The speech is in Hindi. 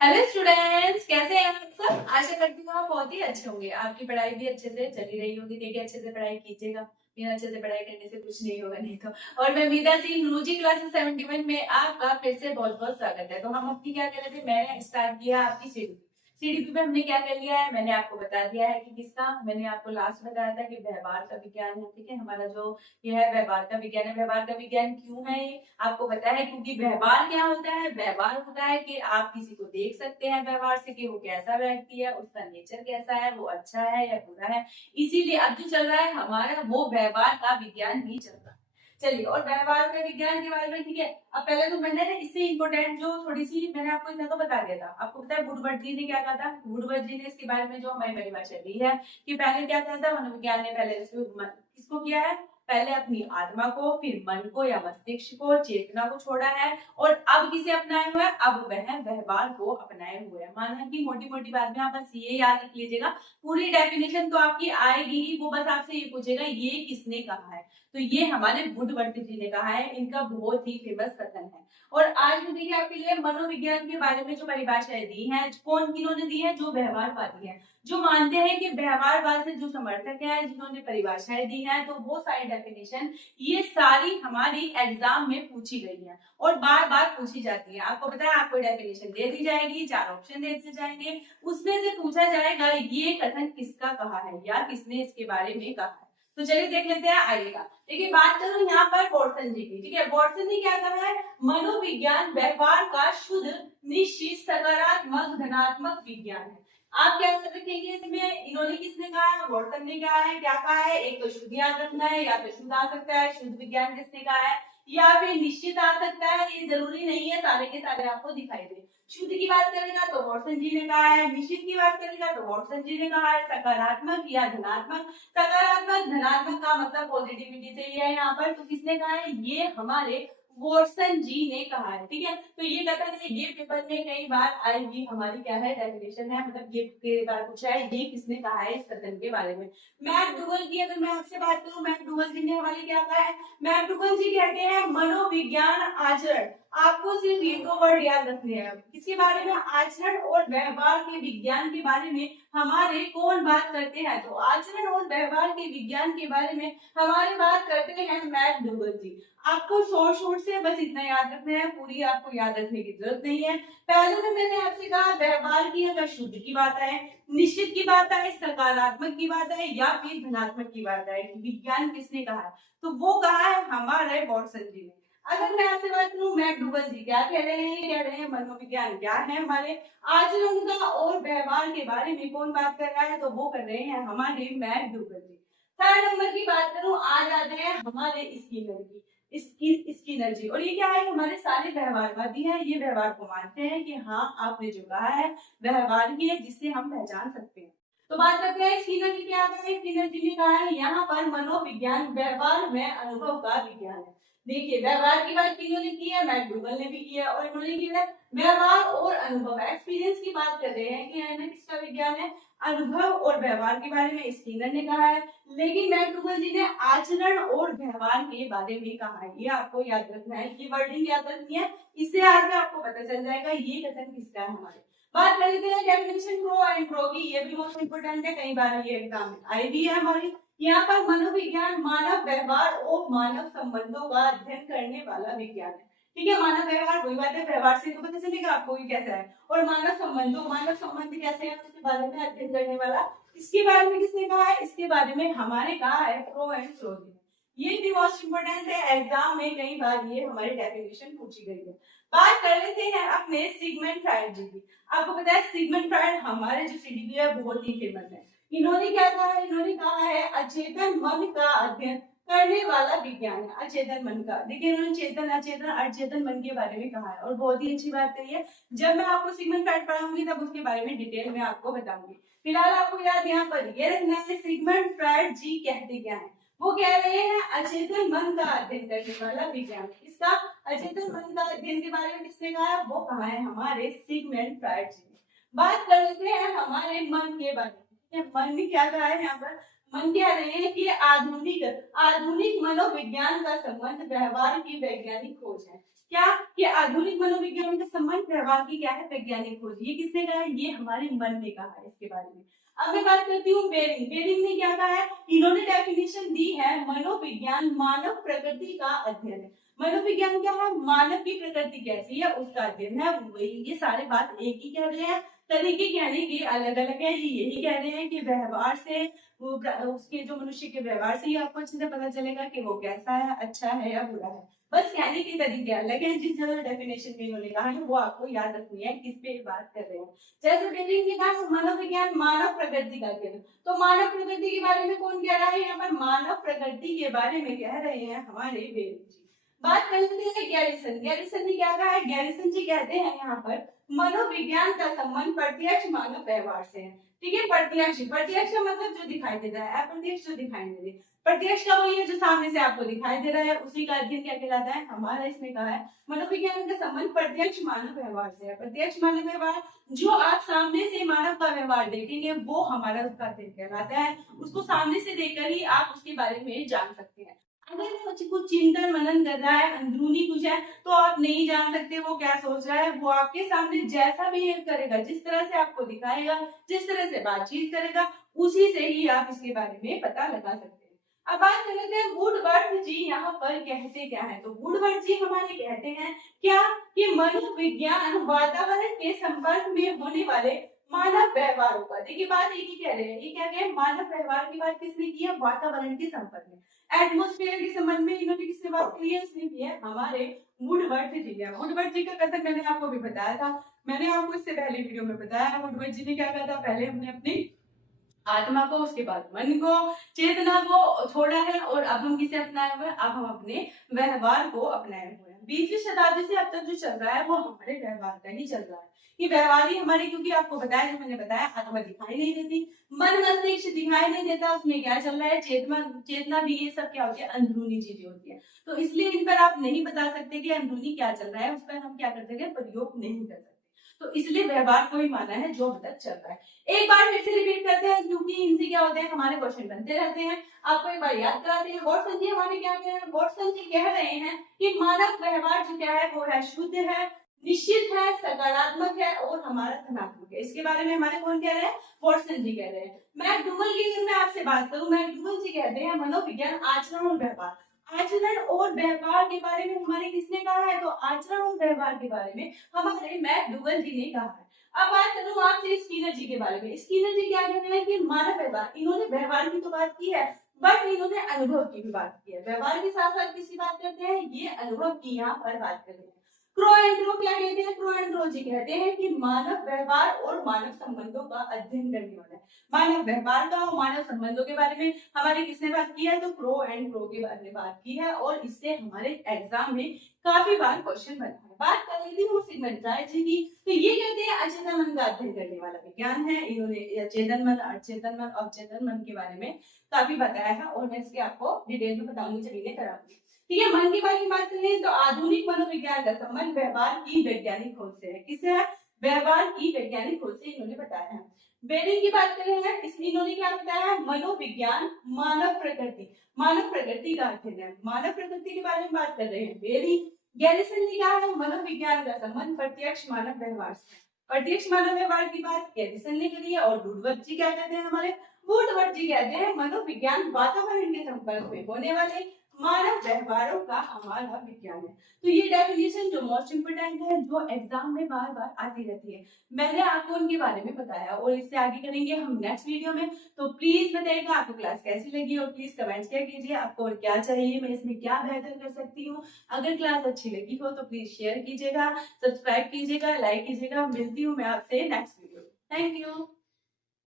हेलो स्टूडेंट्स, कैसे हैं आप सब। आशा करती हूँ आप बहुत ही अच्छे होंगे। आपकी पढ़ाई भी अच्छे से चली रही होगी। देखिए, अच्छे से पढ़ाई कीजिएगा। बिना अच्छे से पढ़ाई करने से कुछ नहीं होगा, नहीं तो। और मैं मीता सिंह, रूजी क्लास 71 में आपका फिर से बहुत बहुत स्वागत है। तो हम अपनी क्या कर रहे थे, मैंने स्टार्ट किया आपकी सीडीपी पे हमने क्या कर लिया है, मैंने आपको बता दिया है कि किसका। मैंने आपको लास्ट बताया था कि व्यवहार का विज्ञान है। ठीक है, हमारा जो ये है व्यवहार का विज्ञान है। व्यवहार का विज्ञान क्यों है ये आपको पता है, क्योंकि व्यवहार क्या होता है। व्यवहार होता है कि आप किसी को देख सकते हैं व्यवहार से कि वो कैसा व्यक्ति है, उसका नेचर कैसा है, वो अच्छा है या बुरा है। इसीलिए अब जो चल रहा है हमारा वो व्यवहार का विज्ञान ही चल रहा है। चलिए, और व्यवहार का विज्ञान के बारे में, ठीक है। अब पहले तो मैंने इससे इंपोर्टेंट जो थोड़ी सी मैंने आपको इतना तो बता दिया था। आपको पता है वुडवर्ड जी ने क्या कहा था। वुडवर्ड जी ने इसके बारे में जो हमारी परिभाषा दी है कि पहले क्या कहा था मनोविज्ञान ने, पहले किसको किया है, पहले अपनी आत्मा को, फिर मन को या मस्तिष्क को, चेतना को छोड़ा है, और अब किसे अपनाए हुए है, अब वह व्यवहार को अपनाए हुए है। माना कि मोटी मोटी बात में आप बस ये याद रख लीजिएगा, पूरी डेफिनेशन तो आपकी आएगी ही, वो बस आपसे ये पूछेगा ये किसने कहा है। तो ये हमारे बुद्धवर्त जी ने कहा है, इनका बहुत ही फेमस कथन है। और आज मैं देखिए आपके लिए मनोविज्ञान के बारे में जो परिभाषाएं दी हैं, कौन किन्होंने दी है, जो व्यवहारवादी है, जो मानते हैं कि व्यवहारवाद से जो समर्थक है, जिन्होंने परिभाषाएं दी हैं, तो वो सारी डेफिनेशन ये सारी हमारी एग्जाम में पूछी गई है और बार बार पूछी जाती है। आपको पता है, आपको डेफिनेशन दे दी जाएगी, 4 ऑप्शन दे दिए जाएंगे, उसमें से पूछा जाएगा ये कथन किसका कहा है या किसने इसके बारे में कहा है। तो चलिए देख लेते हैं, आइएगा। देखिए, बात करूं यहाँ पर वॉटसन जी की। ठीक है, वॉटसन ने क्या कहा है, मनोविज्ञान व्यवहार का शुद्ध, निश्चित, सकारात्मक, धनात्मक विज्ञान है। आप क्या याद रखेंगे इसमें, इन्होंने किसने कहा है, वॉटसन ने कहा है, क्या कहा है। एक तो शुद्ध याद रखना है, या तो शुद्ध आ सकता है, शुद्ध विज्ञान किसने कहा है, या फिर निश्चित आ सकता है। ये जरूरी नहीं है सारे के सारे आपको दिखाई दे। शुद्ध की बात करेगा तो वॉटसन जी ने कहा है, निश्चित की बात करेगा तो वॉटसन जी ने कहा है, सकारात्मक या धनात्मक। सकारात्मक धनात्मक का मतलब पॉजिटिविटी से ही है यहाँ पर, तो किसने कहा है, ये हमारे वॉटसन जी ने कहा है। ठीक है, तो ये कथन है, ये पेपर में कई बार आएगी, हमारी क्या है डेफिनेशन है, मतलब ये कई बार पूछा है ये किसने कहा है इस कथन के बारे में। मैकडूगल की अगर मैं आपसे बात करूं, मैकडूगल जी ने हमारे क्या कहा है, मैकडूगल जी कहते हैं मनोविज्ञान आचरण। आपको सिर्फ ये 2 वर्ड याद रखने हैं। किसके बारे में, आचरण और व्यवहार के विज्ञान के बारे में हमारे कौन बात करते हैं, तो आचरण और व्यवहार के विज्ञान के बारे में हमारे बात करते हैं मैकडूगल जी। आपको शॉर्ट से बस इतना याद रखना है, पूरी आपको याद रखने की जरूरत नहीं है। पहले में मैंने आपसे कहा व्यवहार की अगर शुद्ध की बात है, निश्चित की बात है, सकारात्मक की बात है, या फिर धनात्मक की बात है, विज्ञान किसने कहा है, तो वो कहा है हमारे वॉटसन जी ने। अगर मैं आपसे बात करूं मैकडूगल जी क्या कह रहे हैं, कह रहे हैं मनोविज्ञान क्या है, हमारे आचरण का और व्यवहार के बारे में कौन बात कर रहा है, तो वो कर रहे हैं हमारे मैकडूगल जी। 3rd नंबर की बात करूं, आ जाते हैं हमारे स्किनर की। स्किनर जी, और ये क्या है, हमारे सारे व्यवहारवादी हैं, ये व्यवहार को मानते हैं कि हाँ आपने जो कहा है व्यवहार ही है जिससे हम पहचान सकते हैं। तो बात करते हैं स्किनर जी क्या कहा है। स्किनर जी ने कहा है यहाँ पर मनोविज्ञान व्यवहार में अनुभव का विज्ञान है। देखिए, व्यवहार की बात किन्होंने की है, मैकडूगल ने भी किया, और इन्होंने किया व्यवहार और अनुभव, एक्सपीरियंस की बात कर रहे हैं कि है किसका विज्ञान है, अनुभव और व्यवहार के बारे में स्किनर ने कहा है। लेकिन मैकडूगल जी ने आचरण और व्यवहार के बारे में कहा है। ये आपको याद रखना है, ये वर्डिंग याद रखनी है, इससे आगे आपको पता चल जाएगा ये कथन किसका है हमारे। बात कर लेते हैं डेफिनेशन प्रो एंड प्रो की, ये भी मोस्ट इंपोर्टेंट है, कई बार ये एग्जाम में आई भी है हमारी। यहाँ पर मनोविज्ञान मानव व्यवहार और मानव संबंधों का अध्ययन करने वाला विज्ञान है। ठीक है, मानव व्यवहार वही बात है, व्यवहार से तो पता चलेगा आपको ये कैसा है, और मानव संबंधों, मानव संबंध कैसे है उसके बारे में अध्ययन करने वाला, इसके बारे में किसने कहा है, इसके बारे में हमारे कहा है प्रो एंड प्रो जी। ये भी मोस्ट इंपोर्टेंट है, एग्जाम में कई बार ये हमारी डेफिनेशन पूछी गई है। बात कर लेते हैं अपने सिगमंड फ्रायड जी की। आपको पता है सिगमंड फ्रायड हमारे जो सीडीपी है बहुत ही फेमस है। इन्होंने क्या कहा है, इन्होंने कहा है अचेतन मन का अध्ययन करने वाला विज्ञान है, अचेतन मन का। देखिए, उन्होंने चेतन, अचेतन, अचेतन मन के बारे में कहा है, और बहुत ही अच्छी बात कही है। जब मैं आपको सिगमंड फ्रायड पढ़ाऊंगी तब उसके बारे में डिटेल में आपको बताऊंगी। फिलहाल आपको याद यहाँ पर ये रखना है, सिगमंड फ्रायड जी कहते क्या है, वो कह रहे हैं अचेतन मन का अध्ययन करने वाला विज्ञान। इसका अचेतन मन का अध्ययन के बारे में किसने कहा है, वो कहा है हमारे सिगमंड फ्रायड जी ने। बात कर लेते हैं हमारे मन के बारे में। मन ने क्या कहा है यहाँ पर, मन कह रहे हैं कि आधुनिक मनोविज्ञान का संबंध व्यवहार की वैज्ञानिक खोज है। क्या कि आधुनिक मनोविज्ञान का संबंध व्यवहार की क्या है, वैज्ञानिक खोज। ये किसने कहा है, ये हमारे मन ने कहा है इसके बारे में। अब मैं बात करती हूँ बेरिंग ने क्या कहा है, इन्होंने डेफिनेशन दी है मनोविज्ञान मानव प्रकृति का अध्ययन है। मनोविज्ञान क्या है, मानव की प्रकृति कैसी है उसका अध्ययन है। वही ये सारे बात एक ही कह रहे हैं, तरीके कहने के अलग अलग है। यही कह रहे हैं कि व्यवहार से वो उसके जो मनुष्य के व्यवहार से ही आपको अच्छे से पता चलेगा कि वो कैसा है, अच्छा है या बुरा है। बस कहने के तरीके अलग है। जिस डेफिनेशन में इन्होंने कहा है वो आपको याद रखनी है, किस पे बात कर रहे हैं। जैसे बेरिंग ने कहा मनोविज्ञान मानव प्रकृति का अध्ययन, तो मानव प्रकृति के बारे में कौन कह रहा है, यहाँ पर मानव प्रकृति के बारे में कह रहे हैं हमारे बेरिंग जी। बात कर लेते हैं गैरिसन ने क्या कहा है, गैरिसन जी कहते हैं यहाँ पर मनोविज्ञान का संबंध प्रत्यक्ष मानव व्यवहार से है। ठीक है, प्रत्यक्ष का मतलब जो दिखाई देता है, अप्रत्यक्ष जो दिखाई नहीं दे। प्रत्यक्ष का वही है जो सामने से आपको दिखाई दे रहा है, उसी का अध्ययन क्या कहलाता है हमारा। इसमें कहा है मनोविज्ञान का संबंध प्रत्यक्ष मानव व्यवहार से है। प्रत्यक्ष मानव व्यवहार, जो आप सामने से मानव का व्यवहार देखेंगे वो हमारा उसका अध्ययन कहलाता है। उसको सामने से देखकर ही आप उसके बारे में जान सकते हैं। अगर कुछ चिंतन मनन कर रहा है, अंदरूनी कुछ है, तो आप नहीं जान सकते वो क्या सोच रहा है। वो आपके सामने जैसा बिहेव करेगा, जिस तरह से आपको दिखाएगा, जिस तरह से बातचीत करेगा, उसी से ही आप इसके बारे में पता लगा सकते हैं। अब बात कर लेते हैं वुडवर्थ जी यहाँ पर कहते क्या है। तो वुडवर्थ जी हमारे कहते हैं क्या कि मनोविज्ञान वातावरण के संपर्क में होने वाले मानव व्यवहारों का, देखिए बात एक ही कह रहे हैं, ये क्या कह मानव व्यवहार की बात किसने की है, वातावरण के संपर्क में, एटमोस्फेयर के संबंध में इन्होंने किसने बात की है, इसने की है हमारे वुडवर्थ जी ने। वुडवर्थ जी का कथन मैंने आपको भी बताया था, मैंने आपको इससे पहले वीडियो में बताया। वुडवर्थ जी ने क्या कहा था, पहले हमने अपनी आत्मा को, उसके बाद मन को, चेतना को छोड़ा है, और अब हम किसे अपनाए हुए हैं, अब हम अपने व्यवहार को अपनाए हुए हैं। 20वीं शताब्दी से अब तक जो चल रहा है वो हमारे व्यवहार का ही चल रहा है। ये व्यवहार ही हमारे, क्योंकि आपको बताया, जो मैंने बताया, आत्मा दिखाई नहीं देती, मन मस्तिष्क दिखाई नहीं देता, उसमें क्या चल रहा है, चेतना भी, ये सब क्या होती है, अंदरूनी चीजें होती है। तो इसलिए इन पर आप नहीं बता सकते कि अंदरूनी क्या चल रहा है, उस पर हम क्या कर सकते हैं, प्रयोग नहीं कर सकते। तो इसलिए व्यवहार को ही माना है जो अब तक चल रहा है। एक बार फिर से रिपीट करते हैं, क्योंकि इनसे क्या होता है, हमारे क्वेश्चन बनते रहते हैं। आपको एक बार याद कराते हैं। वॉटसन जी हमारे क्या कह रहे हैं, वॉटसन जी कह रहे हैं कि मानव व्यवहार जो क्या है वो है शुद्ध है, निश्चित है, सकारात्मक है और हमारा धनात्मक है। इसके बारे में हमारे कौन कह रहे हैं, वॉटसन जी कह रहे हैं। मैकडूगल की अगर मैं आपसे बात करूं, मैकडूगल जी कहते हैं मनोविज्ञान आचरण और व्यवहार, आचरण और व्यवहार के बारे में हमारे किसने कहा है, तो आचरण और व्यवहार के बारे में हमारे मैकडूगल जी ने कहा है। अब बात करूं आपसे स्किनर जी के बारे में। स्किनर जी क्या कह रहे हैं कि मानव व्यवहार, इन्होंने व्यवहार की तो बात की है, बट इन्होंने अनुभव की भी बात की है। व्यवहार के साथ साथ किसकी बात करते हैं, ये अनुभव की यहाँ पर बात कर रहे हैं। क्रो एंड क्रो क्या कहते हैं, क्रो एंड क्रो जी कहते हैं कि मानव व्यवहार और मानव संबंधों का अध्ययन करने वाला है। मानव व्यवहार का और मानव संबंधों के बारे में हमारे किसने बात की है, तो क्रो एंड क्रो के बारे में बात की है, और इससे हमारे एग्जाम में काफी बार क्वेश्चन बना है। बात कर लेती हूँ सिगमंड फ्रायड जी की। तो ये कहते हैं अचेतन मन का अध्ययन करने वाला विज्ञान है। इन्होंने चेतन मन, अचेतन मन, अवचेतन मन के बारे में काफी बताया है, और मैं इसके आपको डिटेल में बताऊंगी, जमीने कराऊंगी। ठीक है, मन के बारे में बात करें तो आधुनिक मनोविज्ञान का संबंध व्यवहार की वैज्ञानिक खोज से है। किससे है, व्यवहार की वैज्ञानिक खोज से इन्होंने बताया है। बेरिंग की बात करें हैं, इसमें इन्होंने क्या बताया है, मनोविज्ञान मानव प्रकृति का अध्ययन है। मानव प्रकृति के बारे में बात कर रहे हैं बेरिंग। गैरिसन ने कहा है मनोविज्ञान का संबंध प्रत्यक्ष मानव व्यवहार से। प्रत्यक्ष मानव व्यवहार की बात गैरिसन ने करी है। और वुडवर्थ जी क्या कहते हैं, हमारे वुडवर्थ जी कहते हैं मनोविज्ञान वातावरण के संपर्क में होने वाले मानव व्यवहारों का हमारा विज्ञान है। तो ये डेफिनेशन जो मोस्ट इंपोर्टेंट है, जो एग्जाम में बार बार आती रहती है, मैंने आपको उनके बारे में बताया, और इससे आगे करेंगे हम नेक्स्ट वीडियो में। तो प्लीज बताइएगा आपको क्लास कैसी लगी, और प्लीज कमेंट्स क्या कीजिए, आपको और क्या चाहिए, मैं इसमें क्या बेहतर कर सकती हूँ। अगर क्लास अच्छी लगी हो तो प्लीज शेयर कीजिएगा, सब्सक्राइब कीजिएगा, लाइक कीजिएगा। मिलती हूँ मैं आपसे नेक्स्ट वीडियो। Thank you.